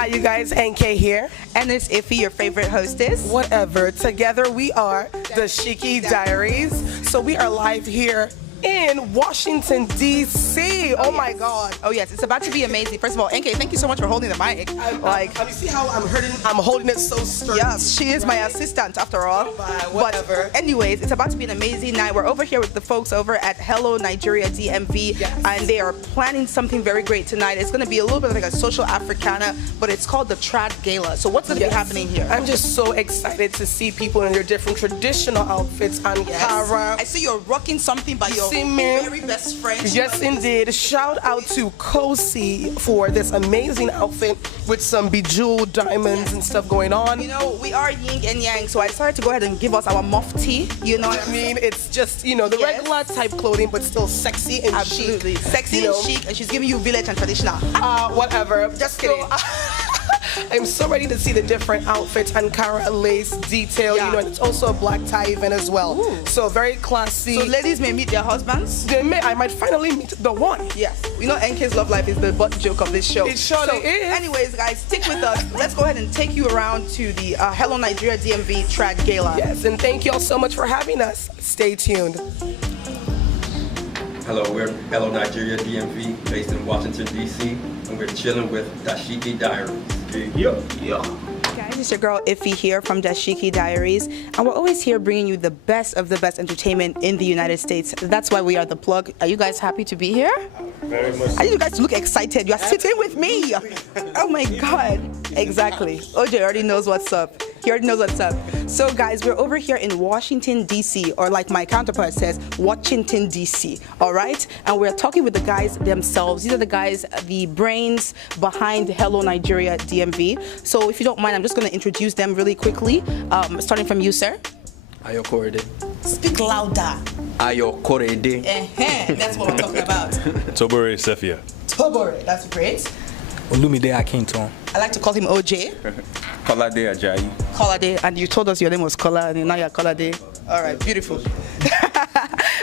Hi, you guys. NK here. And it's Iffy, your favorite hostess. Whatever. Together we are Dashiki Diaries. So we are live here in Washington, D.C. Oh my God. Oh yes, it's about to be amazing. First of all, NK, thank you so much for holding the mic. You see how I'm holding it so sturdy. Yes, she is my assistant after all. Whatever. But anyways, it's about to be an amazing night. We're over here with the folks over at Hello Nigeria DMV, and they are planning something very great tonight. It's going to be a little bit like a social Africana, but it's called the Trad Gala. So what's going to be happening here? I'm just so excited to see people in their different traditional outfits. Ankara. I see you're rocking something by your very best friend. Yes, indeed. Shout out to Kosi for this amazing outfit with some bejeweled diamonds and stuff going on. You know, we are yin and yang, so I decided to go ahead and give us our mufti. You know what I mean? It's just, the regular type clothing, but still sexy and absolutely chic. Sexy and chic, and she's giving you village and traditional. Whatever. Just kidding. I'm so ready to see the different outfits, Ankara lace detail, and it's also a black tie event as well. Ooh. So very classy. So ladies may meet their husbands? I might finally meet the one. Yes. We know NK's love life is the butt joke of this show. It surely is. Anyways, guys, stick with us. Let's go ahead and take you around to the Hello Nigeria DMV Trad Gala. Yes, and thank you all so much for having us. Stay tuned. Hello, we're Hello Nigeria DMV, based in Washington, D.C., and we're chilling with Dashiki Diaries. Guys, it's your girl Iffy here from Dashiki Diaries, and we're always here bringing you the best of the best entertainment in the United States. That's why we are the plug. Are you guys happy to be here? Very much. I need you guys to look excited. You are sitting with me. Oh my God. Exactly. OJ already knows what's up. He already knows what's up. So guys, we're over here in Washington, D.C., or like my counterpart says, Washington, D.C., all right? And we're talking with the guys themselves. These are the guys, the brains behind Hello Nigeria DMV. So if you don't mind, I'm just going to introduce them really quickly, starting from you, sir. Ayo Korede. Speak louder. Ayo Korede. That's what we're talking about. Tobore Sefia. Tobore, that's great. Olumide Akinton. I like to call him OJ. Kolade Ajayi. Kolade, and you told us your name was Kola, and now you're Kolade. All right, beautiful.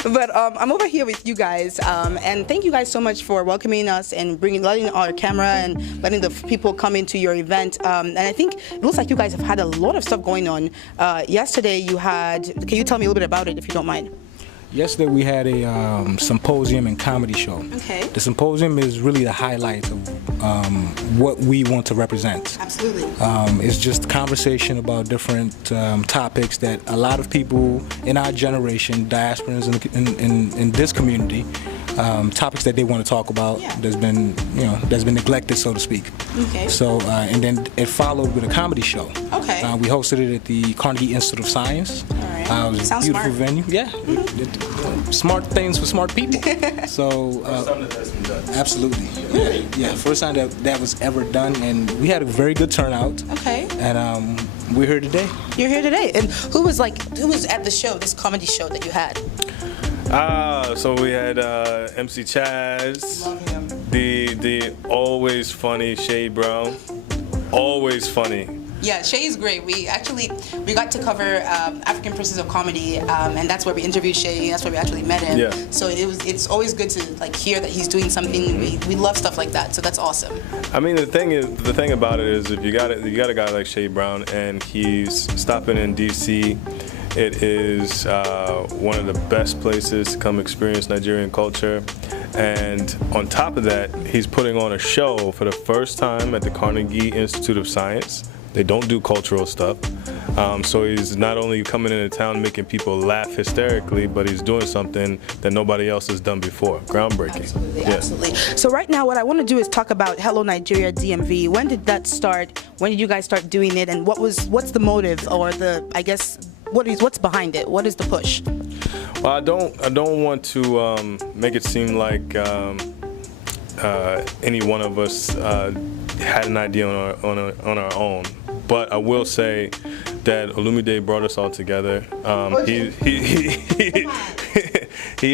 But I'm over here with you guys, and thank you guys so much for welcoming us and letting our camera and letting the people come into your event. And I think it looks like you guys have had a lot of stuff going on. Yesterday you had, can you tell me a little bit about it if you don't mind? Yesterday we had a symposium and comedy show. Okay. The symposium is really the highlight of what we want to represent. Absolutely. It's just conversation about different topics that a lot of people in our generation, diasporans in this community, topics that they want to talk about. Yeah. That's been neglected, so to speak. Okay. So and then it followed with a comedy show. Okay. We hosted it at the Carnegie Institute of Science. All right. It was a beautiful venue. Yeah. Smart things for smart people. So absolutely. Yeah. First time that was ever done, and we had a very good turnout. Okay. And we're here today. You're here today. And who was at the show, this comedy show that you had? So we had MC Chaz, Love him. the always funny Shay Brown, always funny. Yeah, Shay is great. We got to cover African Princess of Comedy, and that's where we interviewed Shay. That's where we actually met him. Yeah. So it's always good to hear that he's doing something. We love stuff like that. So that's awesome. I mean, the thing about it is, if you got a guy like Shay Brown and he's stopping in D.C., it is one of the best places to come experience Nigerian culture. And on top of that, he's putting on a show for the first time at the Carnegie Institute of Science. They don't do cultural stuff. So he's not only coming into town making people laugh hysterically, but he's doing something that nobody else has done before. Groundbreaking. Absolutely, absolutely. So right now what I want to do is talk about Hello Nigeria DMV. When did that start? When did you guys start doing it? And what's the motive, or what's behind it? What is the push? Well, I don't want to make it seem like any one of us had an idea on our own. But I will say that Olumide brought us all together. He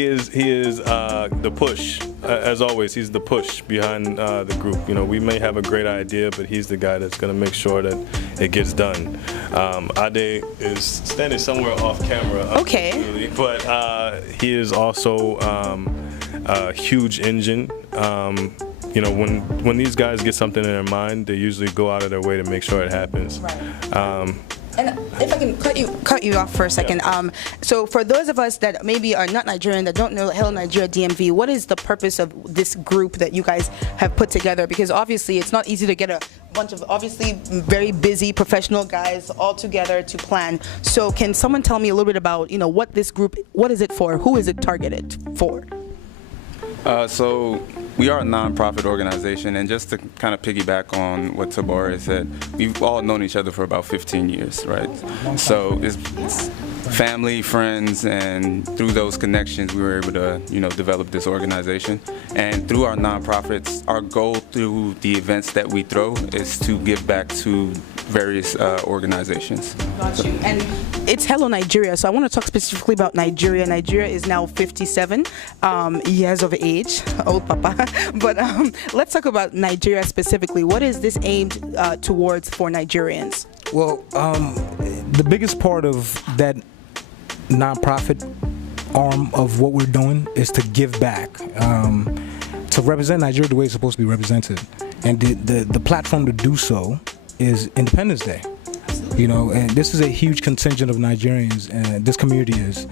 is the push. As always, he's the push behind the group. We may have a great idea, but he's the guy that's going to make sure that it gets done. Ade is standing somewhere off camera. Okay. But he is also a huge engine you know, when these guys get something in their mind, they usually go out of their way to make sure it happens. Right. And if I can cut you off for a second, so for those of us that maybe are not Nigerian, that don't know Hello Nigeria DMV, what is the purpose of this group that you guys have put together? Because obviously it's not easy to get a bunch of obviously very busy professional guys all together to plan. So can someone tell me a little bit about, you know, what this group, what is it for? Who is it targeted for? So we are a nonprofit organization, and just to kind of piggyback on what Tabora said, we've all known each other for about 15 years, right? So it's family, friends, and through those connections, we were able to, you know, develop this organization. And through our nonprofits, our goal through the events that we throw is to give back to various organizations. Got you. And it's Hello Nigeria, so I want to talk specifically about Nigeria. Nigeria is now 57 years of age, old papa. But let's talk about Nigeria specifically. What is this aimed towards for Nigerians? Well, the biggest part of that nonprofit arm of what we're doing is to give back, to represent Nigeria the way it's supposed to be represented. And the platform to do so is Independence Day. You know, and this is a huge contingent of Nigerians, and this community is.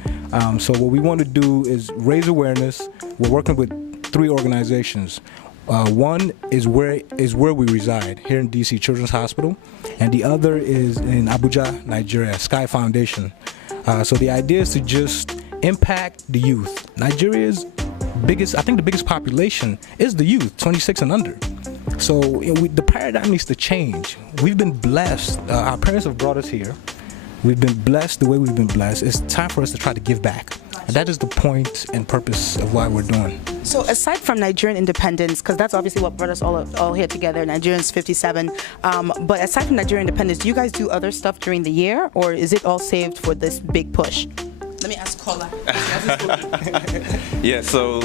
So what we want to do is raise awareness. We're working with 3 organizations. One is where we reside, here in DC Children's Hospital, and the other is in Abuja, Nigeria, Sky Foundation. So the idea is to just impact the youth. Nigeria's biggest, I think the biggest population is the youth, 26 and under. So the paradigm needs to change. We've been blessed. Our parents have brought us here. We've been blessed the way we've been blessed. It's time for us to try to give back. And that is the point and purpose of why we're doing. So aside from Nigerian independence, because that's obviously what brought us all here together, Nigerians 57, but aside from Nigerian independence, do you guys do other stuff during the year, or is it all saved for this big push? Let me ask Kola. Yeah, so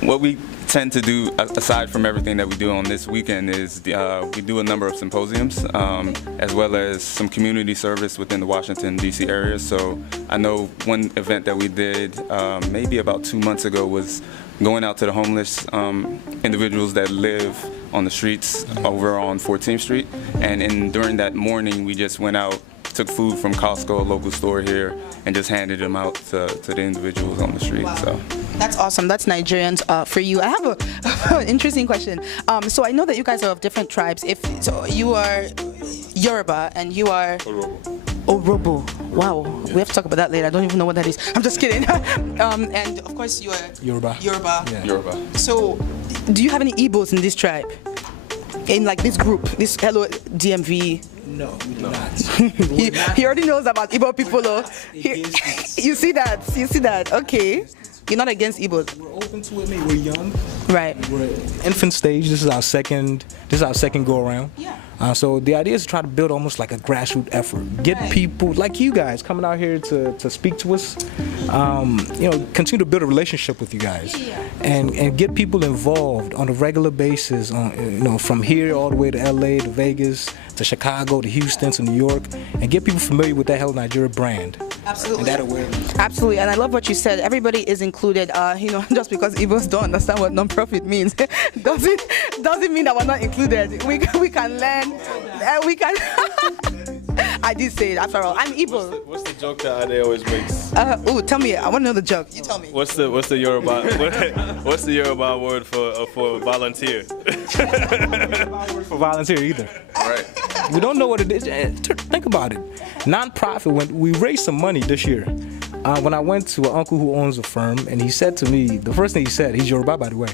what we tend to do, aside from everything that we do on this weekend, is we do a number of symposiums, as well as some community service within the Washington, D.C. area. So I know one event that we did maybe about 2 months ago was going out to the homeless individuals that live on the streets over on 14th Street. And during that morning, we just went out, took food from Costco, a local store here, and just handed them out to the individuals on the street. Wow. So that's awesome. That's Nigerians for you. I have an interesting question. So I know that you guys are of different tribes. So you are Yoruba and you are Orobo. Wow, we have to talk about that later. I don't even know what that is. I'm just kidding. And of course you are Yoruba. yeah. Yoruba. So do you have any Igbos in this tribe? In like this group, this Hello DMV? No, we do not. He already knows about Igbo people. You see that? You see that? Okay. You're not against Igbos. We're open to it. Maybe we're young. Right. We're infant stage. This is our second go around. Yeah. So the idea is to try to build almost like a grassroots effort. Get people like you guys coming out here to speak to us. You know, continue to build a relationship with you guys, and get people involved on a regular basis. You know, from here all the way to LA, to Vegas, to Chicago, to Houston, to New York, and get people familiar with that Hello Nigeria brand. Absolutely. And that awareness. Absolutely, and I love what you said. Everybody is included. You know, just because Igbos don't understand what non-profit means, doesn't mean that we're not included. We can learn. We can. I did say it. After all, I'm Igbo. What's the joke that Ade always makes? Tell me. I want to know the joke. You tell me. What's the Yoruba what's the Yoruba word for volunteer? For volunteer either. Right. We don't know what it is. Think about it. Non-profit, when we raised some money this year, when I went to an uncle who owns a firm, and he said to me, the first thing he said, he's Yoruba by the way,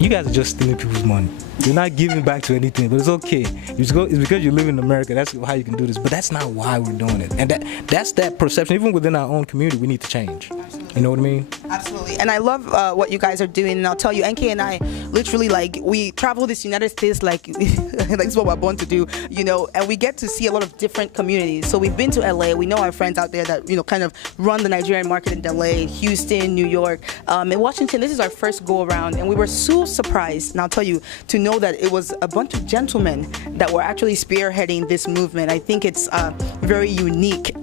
you guys are just stealing people's money. You're not giving back to anything, but it's okay. It's because you live in America, that's how you can do this. But that's not why we're doing it. And that's that perception. Even within our own community, we need to change. You know what I mean? Absolutely. And I love what you guys are doing. And I'll tell you, NK and I literally, like, we travel this United States like it's what we're born to do, you know, and we get to see a lot of different communities. So we've been to LA. We know our friends out there that, you know, kind of run the Nigerian market in LA, Houston, New York. In Washington, this is our first go around. And we were so surprised, and I'll tell you, to know that it was a bunch of gentlemen that were actually spearheading this movement. I think it's very unique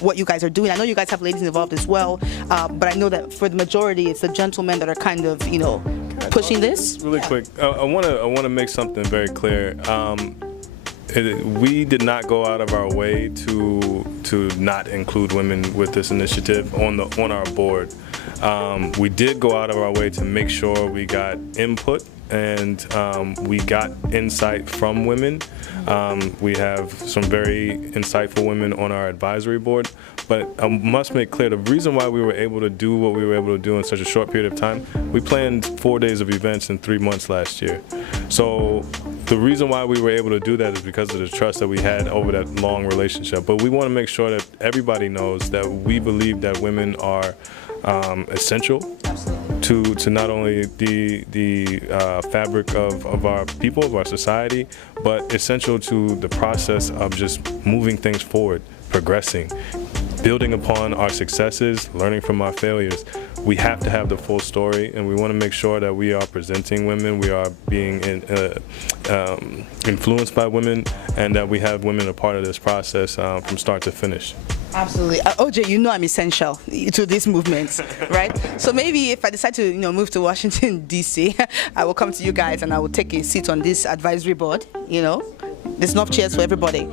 what you guys are doing. I know you guys have ladies involved as well, but I know that for the majority, it's the gentlemen that are kind of, you know, pushing this? Really quick, I want to make something very clear. We did not go out of our way to not include women with this initiative on our board. We did go out of our way to make sure we got input and we got insight from women. We have some very insightful women on our advisory board, but I must make clear the reason why we were able to do what we were able to do in such a short period of time, we planned 4 days of events in 3 months last year. So the reason why we were able to do that is because of the trust that we had over that long relationship. But we want to make sure that everybody knows that we believe that women are essential to not only the fabric of our people, of our society, but essential to the process of just moving things forward, progressing, building upon our successes, learning from our failures. We have to have the full story, and we want to make sure that we are presenting women, we are being influenced by women, and that we have women a part of this process from start to finish. Absolutely. OJ, you know I'm essential to this movement, right? So maybe if I decide to move to Washington, D.C., I will come to you guys and I will take a seat on this advisory board, There's enough chairs for everybody.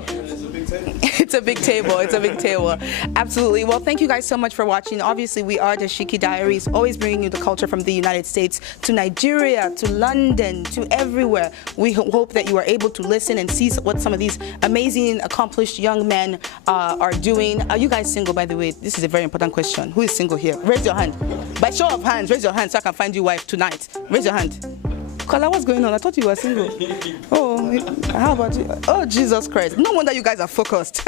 It's a big table. It's a big table. Absolutely. Well, thank you guys so much for watching. Obviously, we are Dashiki Diaries, always bringing you the culture from the United States to Nigeria, to London, to everywhere. We hope that you are able to listen and see what some of these amazing, accomplished young men are doing. Are you guys single, by the way? This is a very important question. Who is single here? Raise your hand. By show of hands, raise your hand so I can find you wife tonight. Raise your hand. Kala, what's going on? I thought you were single. Oh, how about you? Oh, Jesus Christ. No wonder you guys are focused.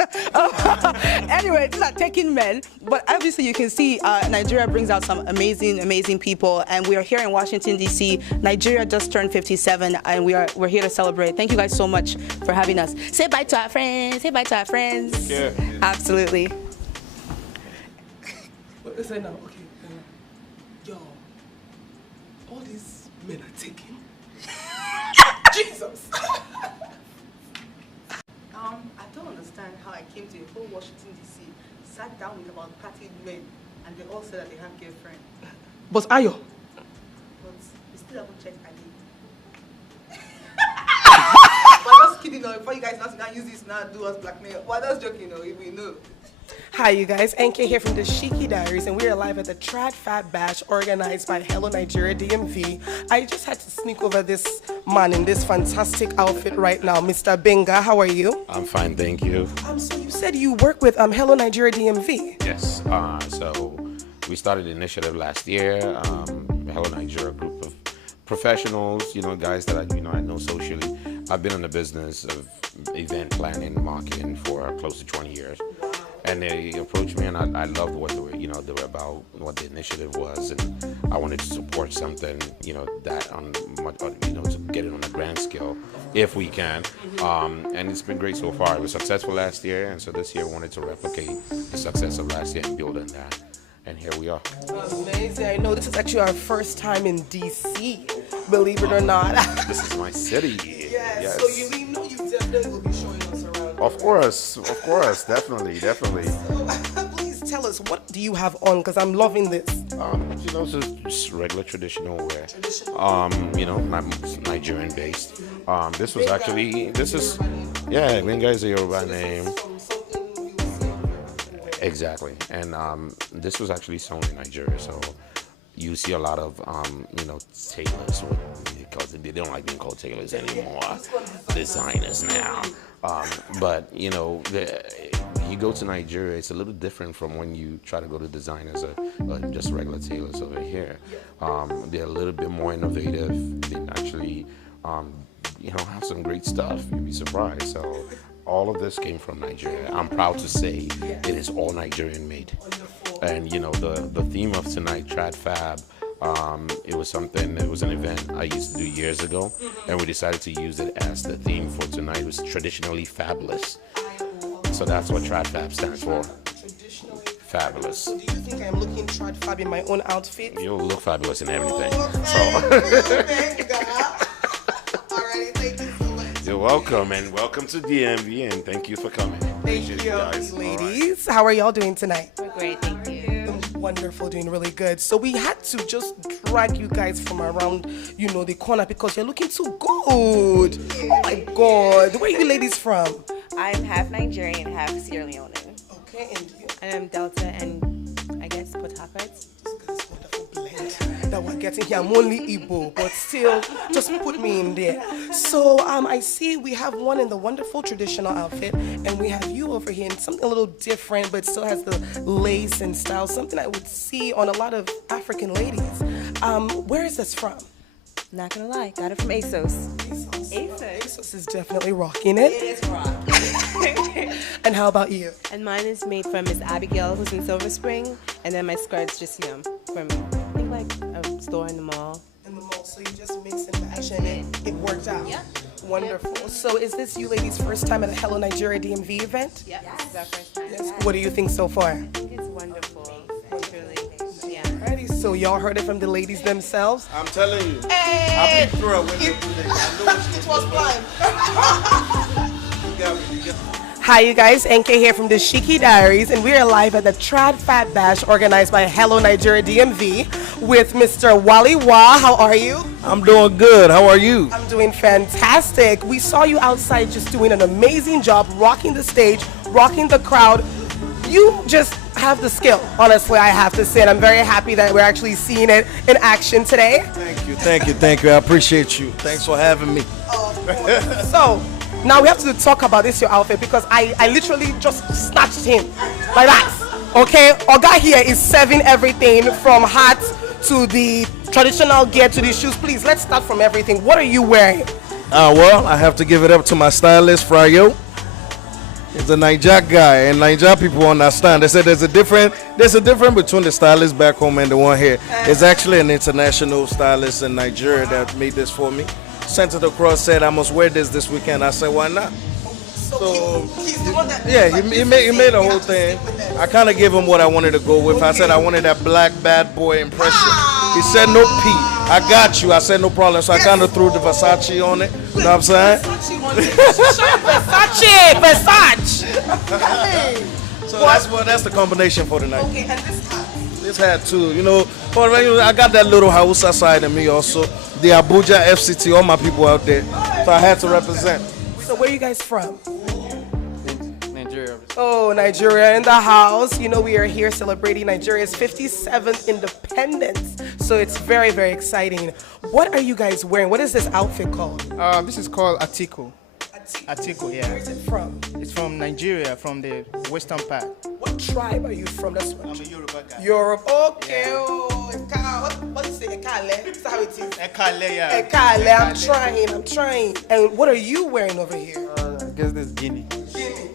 Anyway, these are taking men. But obviously, you can see Nigeria brings out some amazing, amazing people. And we are here in Washington, D.C. Nigeria just turned 57, and we're here to celebrate. Thank you guys so much for having us. Say bye to our friends. Say bye to our friends. Yeah. Absolutely. Say now, okay. Yo, all these men are taking. Jesus! I don't understand how I came to a whole Washington, D.C., sat down with about 30 men, and they all said that they have girlfriend. But Ayo, But we still haven't checked ID. We're just kidding, before you guys not use this now, do us blackmail. We're just joking, we know. hi you guys, NK here from Dashiki Diaries, and we are live at the TradFab Bash organized by Hello Nigeria DMV. I just had to sneak over this man in this fantastic outfit right now. Mr. Benga, how are you? I'm fine, thank you. So you said you work with Hello Nigeria DMV. Yes, so we started the initiative last year. Hello Nigeria, group of professionals, guys that I know socially. I've been in the business of event planning, marketing for close to 20 years. And they approached me, and I loved what they were about, what the initiative was, and I wanted to support something, that to get it on a grand scale, if we can. And it's been great so far. It was successful last year, and so this year I wanted to replicate the success of last year and build on that. And here we are. Amazing. I know this is actually our first time in DC, believe it or not. This is my city. Yes. So you know you definitely will be showing us around. Of course, definitely. So, please tell us, what do you have on? Because I'm loving this. Just regular traditional wear. Nigerian based. Benga is a Yoruba name. Exactly, and this was actually sewn in Nigeria, so you see a lot of tailors. They don't like being called tailors anymore. Designers now, but you go to Nigeria, it's a little different from when you try to go to designers or just regular tailors over here. They're a little bit more innovative. They actually have some great stuff. You'd be surprised. So. All of this came from Nigeria. I'm proud to say it is all Nigerian made. And the theme of tonight, TradFab, it was an event I used to do years ago, and we decided to use it as the theme for tonight. It was traditionally fabulous. So that's what TradFab stands for. Traditionally fabulous. So do you think I'm looking TradFab in my own outfit? You'll look fabulous in everything. Alrighty, thank you so much. You're welcome, and welcome to DMV, and thank you for coming. Thank you, guys. ladies. How are y'all doing tonight? We're great, thank you. Wonderful, doing really good. So we had to just drag you guys from around, the corner because you're looking too good. Oh my God. Where are you ladies from? I'm half Nigerian, half Sierra Leonean. Okay, and you? I am Delta and I guess Port Harcourt. This wonderful blend that we're getting here. I'm only Igbo, but still, just put me in there. So I see we have one in the wonderful traditional outfit, and we have you over here in something a little different, but still has the lace and style, something I would see on a lot of African ladies. Where is this from? Not gonna lie, got it from ASOS. ASOS is definitely rocking it. It is rock. And how about you? And mine is made from Miss Abigail, who's in Silver Spring, and then my skirt's just, from, I think like a store in the mall. In the mall, so you just mix and match and it worked out. Yeah. Wonderful. So is this you ladies' first time at a Hello Nigeria DMV event? Yeah, this is our first time. Yes. What do you think so far? I think it's wonderful. Truly. Yeah. Alrighty, so y'all heard it from the ladies themselves. I'm telling you. Hey! I'll be through it when you do this. I know It was fun. you got me. You got me. Hi, you guys. NK here from Dashiki Diaries, and we are live at the TradFab Bash organized by Hello Nigeria DMV with Mr. Wally Wah. How are you? I'm doing good. How are you? I'm doing fantastic. We saw you outside just doing an amazing job, rocking the stage, rocking the crowd. You just have the skill, honestly, I have to say, and I'm very happy that we're actually seeing it in action today. Thank you. I appreciate you. Thanks for having me. So, now we have to talk about this, your outfit, because I literally just snatched him like that. Okay, Oga here is serving everything from hats to the traditional gear to the shoes. Please, let's start from everything. What are you wearing? Well, I have to give it up to my stylist, Frayo. He's a Niger guy, and Niger people understand. They said there's a difference between the stylist back home and the one here. There's actually an international stylist in Nigeria that made this for me. Sent it across, said I must wear this weekend. I said, why not? So he's the one that he made the whole thing. I kind of gave him what I wanted to go with. I said I wanted that black bad boy impression. He said no P. I got you. I said no problem. So I kind of threw the Versace on it. You know what I'm saying? Versace. So that's the combination for tonight. Okay, and this hat. This hat too. I got that little house outside of me also. The Abuja FCT, all my people out there. So I had to represent. So where are you guys from? Nigeria. Oh, Nigeria in the house. We are here celebrating Nigeria's 57th independence. So it's very, very exciting. What are you guys wearing? What is this outfit called? This is called Atiko. Atiko, yeah. Where is it from? It's from Nigeria, from the western part. What tribe are you from? That's what. I'm a Yoruba guy. Europe. Okay. Yeah. Oh, what do you say? Ekale? Is that how it is? Ekale, yeah. Ekale. I'm trying. And what are you wearing over here? I guess this is Guinea.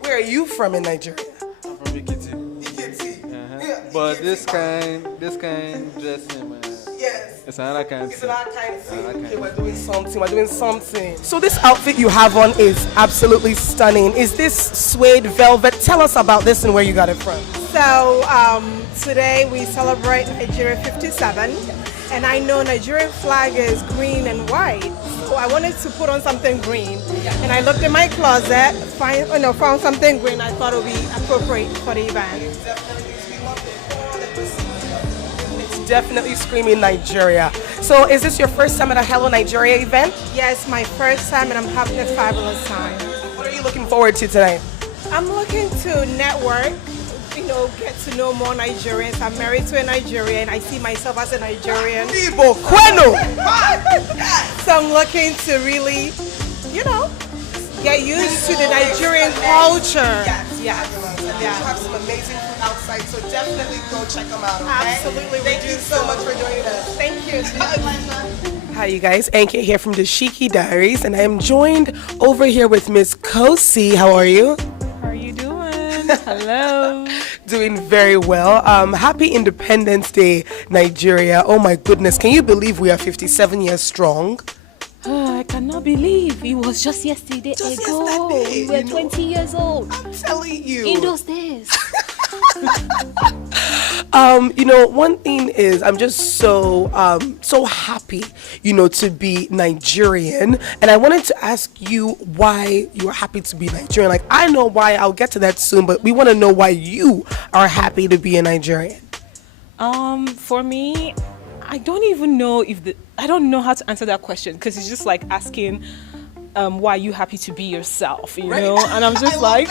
Where are you from in Nigeria? I'm from Ikiti. Ikiti. Yeah, but this kind dressing, man. Yes. It's another kind of It's thing. another kind of thing. Okay, we're doing something. So this outfit you have on is absolutely stunning. Is this suede velvet? Tell us about this and where you got it from. So today we celebrate Nigeria 57, and I know Nigerian flag is green and white, so I wanted to put on something green. And I looked in my closet, found something green I thought would be appropriate for the event. It's definitely screaming Nigeria. So is this your first time at a Hello Nigeria event? Yes, my first time, and I'm having a fabulous time. What are you looking forward to tonight? I'm looking to network, get to know more Nigerians. I'm married to a Nigerian. I see myself as a Nigerian. Ibo, Kweno! So I'm looking to really, get used to the Nigerian culture. Yes. You have some amazing food outside, so definitely go check them out, okay? Absolutely. Thank you so much for joining us. Thank you. Hi, you guys. NK here from Dashiki Diaries, and I am joined over here with Miss Kosi. How are you? How are you doing? Hello. Doing very well. Happy Independence Day, Nigeria. Oh my goodness. Can you believe we are 57 years strong? I cannot believe it was just yesterday ago. We were 20 years old. I'm telling you. In those days. One thing is I'm just so happy, to be Nigerian. And I wanted to ask you why you are happy to be Nigerian. Like, I know why, I'll get to that soon, but we want to know why you are happy to be a Nigerian. For me, I don't even know I don't know how to answer that question because it's just like asking, why are you happy to be yourself, you know? And I'm just like,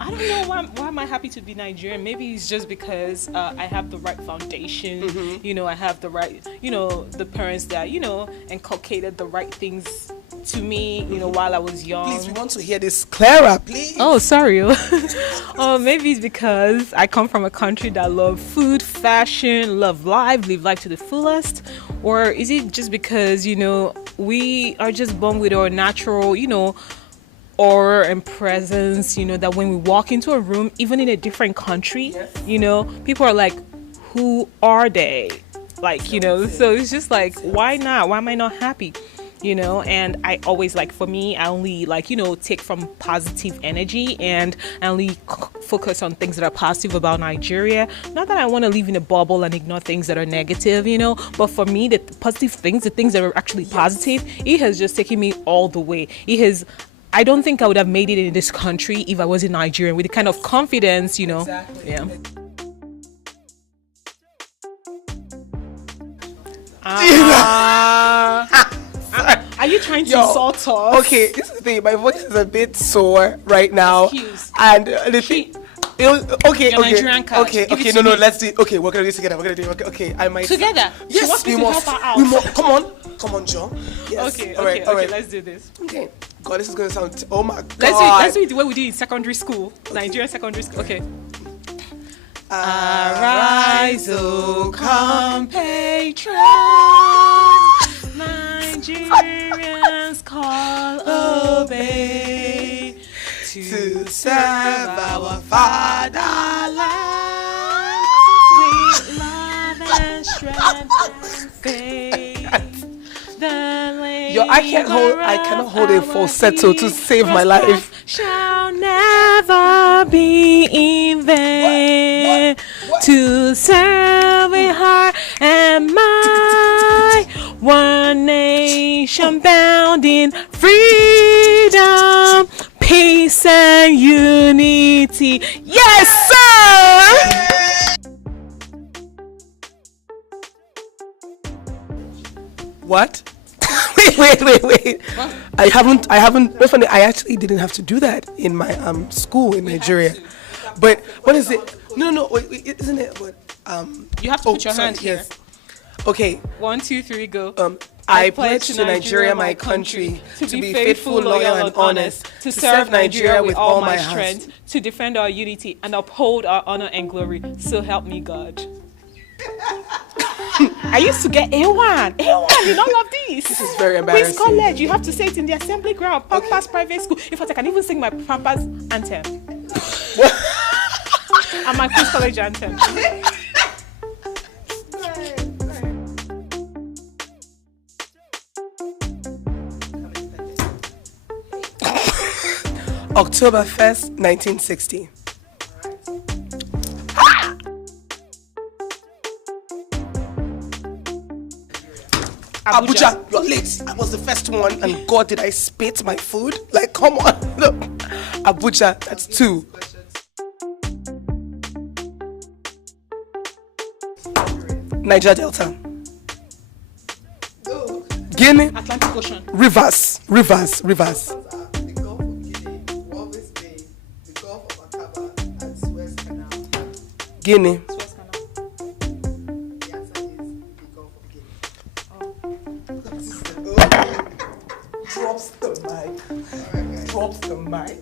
I don't know why am I happy to be Nigerian. Maybe it's just because I have the right foundation, you know, I have the right, you know, the parents that, you know, inculcated the right things to me, you know, while I was young. Please, we want to hear this. Clara, please. Oh, sorry. Maybe it's because I come from a country that love food, fashion, love life to the fullest. Or is it just because, you know, we are just born with our natural, you know, aura and presence, you know, that when we walk into a room, even in a different country, you know, people are like, who are they? Like, you know, so it's just like, why not? Why am I not happy? You know, and I always like, for me, I only like, you know, take from positive energy, and I only focus on things that are positive about Nigeria. Not that I want to live in a bubble and ignore things that are negative, you know, but for me, the positive things, the things that are actually positive, it has just taken me all the way. I don't think I would have made it in this country if I was in Nigeria with the kind of confidence, you know. Exactly. Yeah. Are you trying to insult us? Okay, this is the thing. My voice is a bit sore right now. Excuse. And the thing. Okay. Nigerian card. Okay. Give it to No. me. Let's do it. Okay, we're gonna do it together. We're gonna do it. Okay, I might. Together? Yes, She wants me we to must. help her out. We must. Come on, John. Yes. Okay, All right. let's do this. Okay. God, this is gonna sound. Oh my God. Let's do it the way we did in secondary school. Nigerian secondary school. Okay. Arise, O compatriots, Nigerians call, obey, to serve our fatherland with love and strength and faith. I cannot hold a falsetto to save my life. Shall never be in vain. To serve with heart and mind, one nation bound in freedom, peace and unity. Yes, sir. What? Wait. I haven't. That's funny. I actually didn't have to do that in my school in Nigeria. But what is it? No. Wait, isn't it what? You have to put your hand here. Yes. Okay. 1, 2, 3, go. I pledge to Nigeria, my country, to be faithful, loyal, and honest, to serve Nigeria with all my strength, to defend our unity and uphold our honor and glory. So help me God. I used to get A1 in all of these. This is very embarrassing. Queen's College, you have to say it in the assembly ground. Pampas private school. In fact, I can even sing my Pampas anthem. And my Queen's College anthem. October 1st, 1960. Abuja, you're late. I was the first one, and God, did I spit my food? Like, come on. Look. Abuja, that's 2. Niger Delta. Guinea. Atlantic Ocean. Rivers. Guinea. Drops the mic.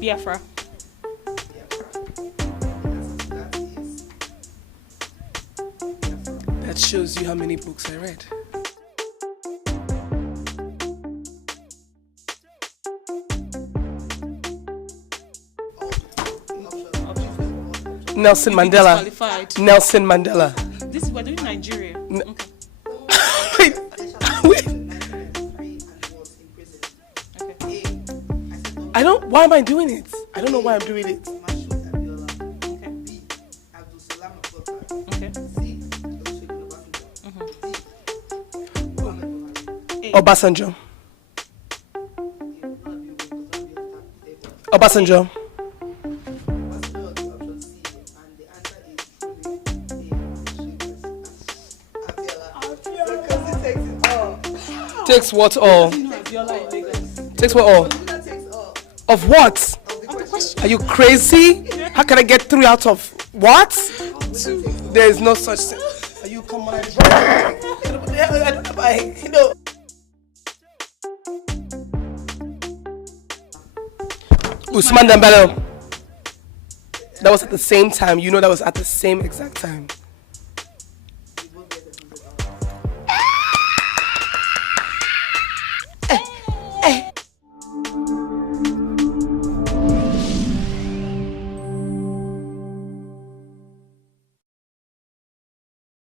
Biafra. That shows you how many books I read. Nelson Mandela. Nelson Mandela. This we're doing Nigeria. I don't. Why am I doing it? I don't know why I'm doing it. Obasanjo. Obasanjo. Takes what all? Takes what all? Of what? Are you crazy? How can I get 3 out of what? 2. There is no such thing. Are you come on? You know. Usman Dembele. That was at the same time. You know that was at the same exact time.